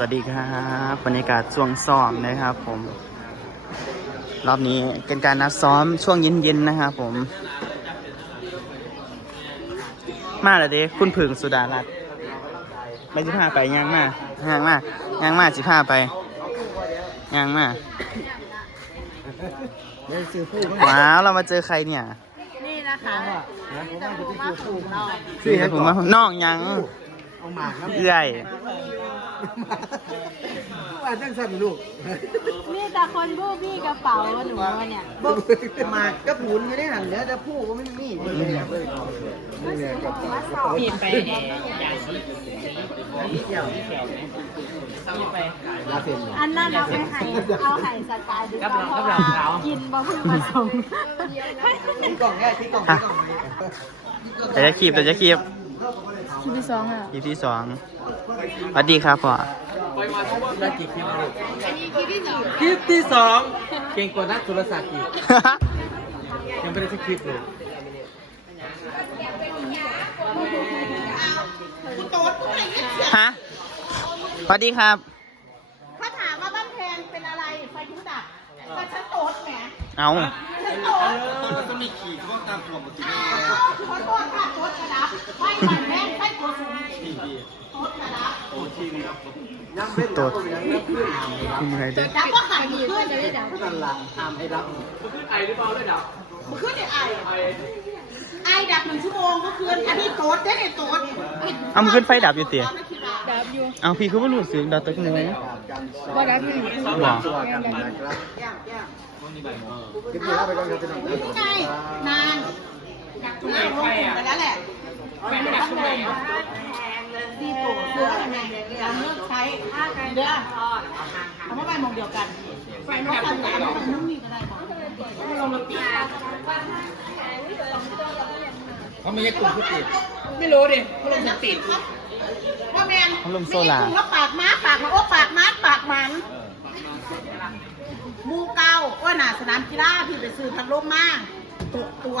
สวัสดีครับบรรยากาศช่วงซ้อมนะครับ ผม รอบนี้เป็นการนัดซ้อมช่วงเย็นๆนะครับผม มาแล้วเด้คุณผึ่งสุดารัตน์ไม่สิพาไปย่างมาย่างมาย่างมาสิพาไปย่างมาว้าวเรามาเจอใครเนี่ยนี่นะคะจะรู้มากของเราชื่อให้ผมว่าน้องยังเอาห มากน้ำเอื้อยว่าจังสั่นลูกนี่แต่คนบู้บี้กระเป๋าหนูเนี่ยบ่หมากกับหมุนอยู่ในหันเดี๋ยวจะพูดว่ามันมีนี่แหละนี่แหละกับปีนไปเนี่ยลาเซ็นอันนั้นเอาไปไห่เอาไห่สกายดีกว่าเพราะว่ากินบ่เพิ่งมาส่งที่กล่องแรกที่กล่องที่กล่องแต่จะคีบแต่จะคีบคิวที่สองอะคลิปที่สอง สวัสดีครับพ่อได้กี่คลิปลูกคลิปที่สองเก่งกว่านักโทรศัพท์อีกยังไม่ได้สักคลิปเลยฮะสวัสดีครับถ้าถามว่าบ้านแพงเป็นอะไรไฟถึงดับก็ฉันโตดแหมเอาฉันโตดจะมีขี่ก็ตามตัวปกติขอโทษค่ะโตดกระดับไฟมันแม่งไฟโตดสูงโตดกระดับตดคุณไงเด้อดับก็หายดีขึ้นจะได้ดับนั่นละตามไอ้รับมันขึ้นในไอไอดับหนึ่งชั่วโมงเมื่อคืนอันนี้โตดได้เลยโตดเอามันขึ้นไฟดับอยู่เตี๋ยดับอยู่เอาพี่คือว่ารู้สึกดับตะกี้ไหมว่าดับอยู่หรอคลิปนี้ลาไปก่อนครับพี่น้องนี่ไงนานดับทุกอย่ลงไปแล้วแหละ ไม่ดับทุกอย่างดีโตดเสื้ออะไรเราเลือกใช้เด้อเอามาไปมองเดียวกันไฟนกสันตามมันนุ่มมีก็ได้บอกเขาไม่ใช่กลุ่มผู้ติดไม่รู้ดิเขาลงสติดว่าแมนเขาลงโซล่ามีกลุ่มแล้วปากม้าปากมาโอ้ปากม้าปากมันมูเกาว่าหนาสนามกีฬาพี่ไปซื้อพัดลมมาตกตัว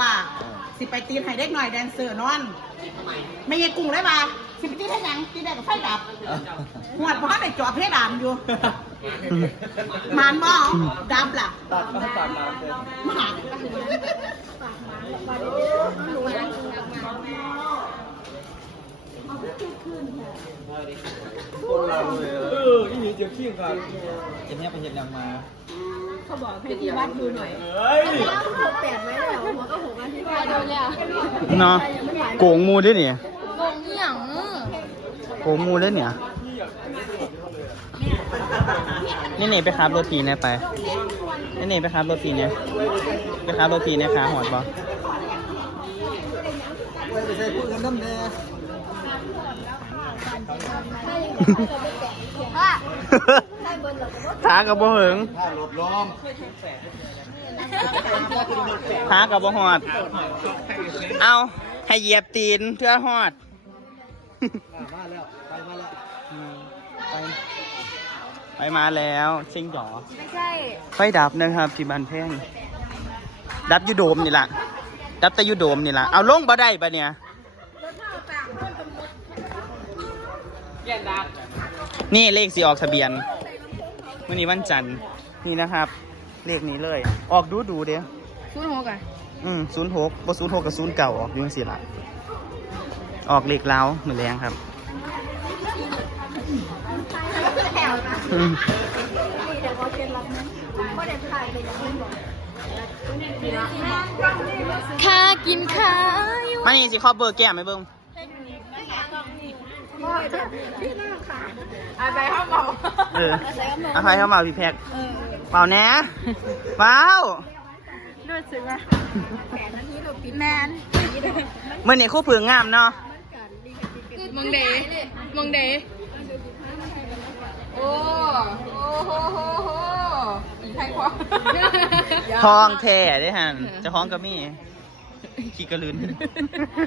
สิไปตีนให้เด็กหน่อยแดนเซอร์นอน ไม่ยังกุ้งเลยป่ะสิไปตีนให้หยังตีนได้กับไฟดับหวดเพราะได้จอเพดานอยู่หมันบ่ดับล่ะตัดมาให้ตัดมาเลยหมันเอออีนี่เจียวขี้กันเห็นเนี่ยไปเห็นยังมา ให้ที่วัดดูหน่อยเฮ้ยแปดไว้แล้วหัวก็หกนาทีพอดูแล้วเนาะโกงมูด้วยเนี่ยกงหยังโกงมูด้วยเนี่ยนี่นี่ไปครับรถทีเนี่ยไปนี่นี่ไปครับรถทีเนี่ยไปครับรถทีเนี่ยขาหอดบ่ไม่ใช่พูดกันน้ากับบ่เหิงถ้าหลบล้อมขากับบ่หอด เอาให้เหยียบตีนเพื่อหอดมาแล้ว ไปมาแล้วไปไปมาแล้วชิงจ๋อไม่ใช่ ไฟดับนะครับที่บ้านแพงดับยูโดมนี่ล่ะดับแต่ยูโดมนี่ล่ะเอาลงบ่ได้ปะเนี่ยนี่ เลขสีออกทะเบียนวันนี้วันจันทร์นี่นะครับ เลขนี้เลย ออกดูดูๆเด้อชุดหกอะอืมศูนย์หกบ่ศูนย์หกกับศูนย์เก่าออกอยุ่จังสิล่ะออกเลขแล้วมือแรงครับอืมค่ากินข้าว มานี่สิขอเบอร์แก้มไหมเบิ้ง อะไรห้องเบาเอออาใครเข้ามาพี่แพกเปล่าแน่เปล่าด้วยสึกว่าแมนเมื่อนี่คู่ผืองามเนาะมองเดมองเดโอ้โอ้โหโหโหใครควะทองแท้ได้หันจะคล้องกับมี่ขี้กระลืน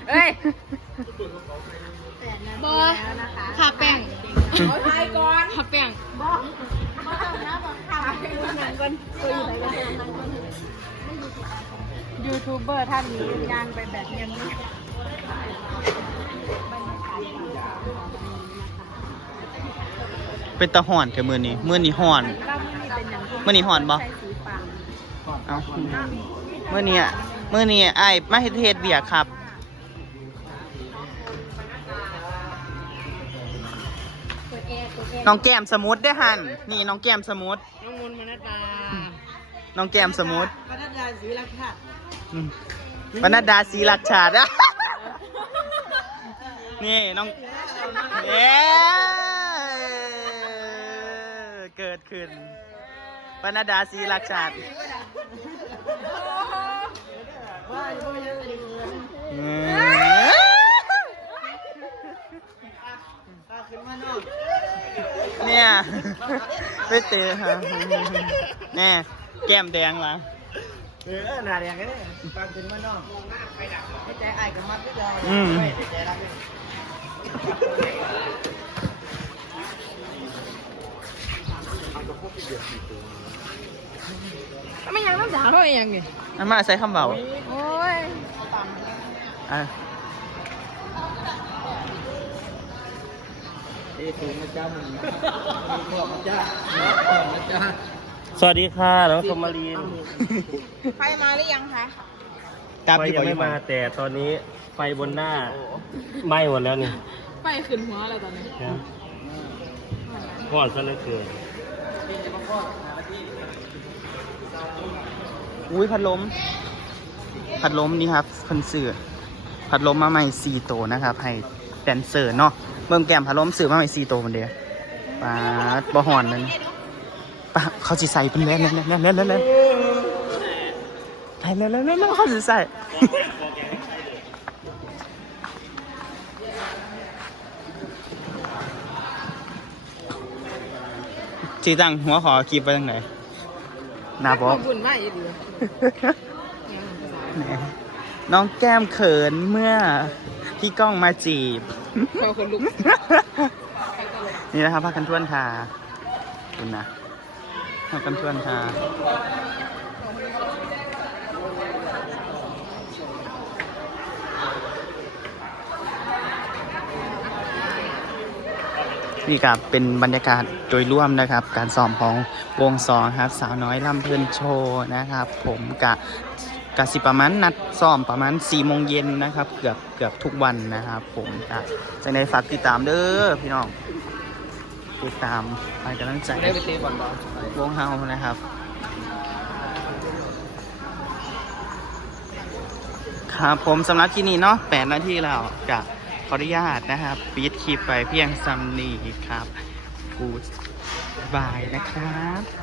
เอ้ย บอขาแป้งเอายก่อนขาแป้งบอบ่ต้องนะบ่ขาแป้งนั่งอนคุยไปกันยูทูบเบอร์ท่านนี้งานไปแบบยังไม่เป็นตะห่อนแค่มือนี้มือนี้ห่อนมือนี้ห่อนบ่เอามือนี้มือนี้ไอ้มาเฮ็ดเฮ็ดเบียครับ น้องแก้มสมุดได้อหันนี่น้องแก้มสมุด น้องมนต์มนัดดาน้องแก้มสมุดมนัดดาศรีรักชาติอืมปนัดดาศรีรักชาติอะนี่น้องเย้เกิดขึ้นปนัดดาศรีรักชาติอืมพาขึ้นมานอก เนี่ยไปเตะฮะแน่แก้มแดงละเออหน้าแดงเลยพาขึ้นมานอกให้ใจอ้ายกับมัดด้วยกันอืมให้ใจรักด้วยไม่ยังต้องด่าเขาเองไงอามาใช้คำเบาโอ้ยอะ อ้สูงนะจ้ามึงขอบจ้าจ้าสวัสดีค่ะน้องสมารีนไฟมาหรือยังคะตามไฟที่ยับอกงอไม่ยู่มาแต่ตอนนี้ไฟบนหน้าไหม้หมดแล้วนี่ไปขึ้นหัวอะไรตอนนี้นะก่อนซะเหลือเกินอุ้ยพัดลม พัดลมนี่ครับคนสื่อพัดลมมาใหม่สี่โตวนะครับให้ แดนเซอร์เนาะเมื่อแก้มพัล้มสื่อมาให้ซีโตมันเดียวปาบอหอนนั่นปาเขาสิใส่เป็นเล่นเล่นเล่นเล่นเล่นเล่นใส่เล่นเล่นเล่นเขาสิใส่จีตังหัวขอคีบไปทางไหนน้าบอกน้องแก้มเขินเมื่อ พี่ก้องมาจีบพอคนลุกนี่นะครับพากันทวนทาคุณนะพากันทวนทานี่ครับเป็นบรรยากาศโดยรวมนะครับ การซ้อมของวงสองครับ สาวน้อยลำเพลินโชว์นะครับ ผมกะ กสิประมาณนัดซ้อมประมาณ4ี่โมงเย็นนะครับ เกือบเกือบทุกวันนะครับผมกะจะในฝากติดตามเด้อพี่น้อง ติดตามไปกำลังใจได้ไปตะบอลบอลวงเฮานะครับ ครับผมสำหรับที่นี่เนาะ8นาทีแล้วจะขออนุญาตนะครับปิดคลิปไปเพียงซัมนีครับกูดบายนะครับ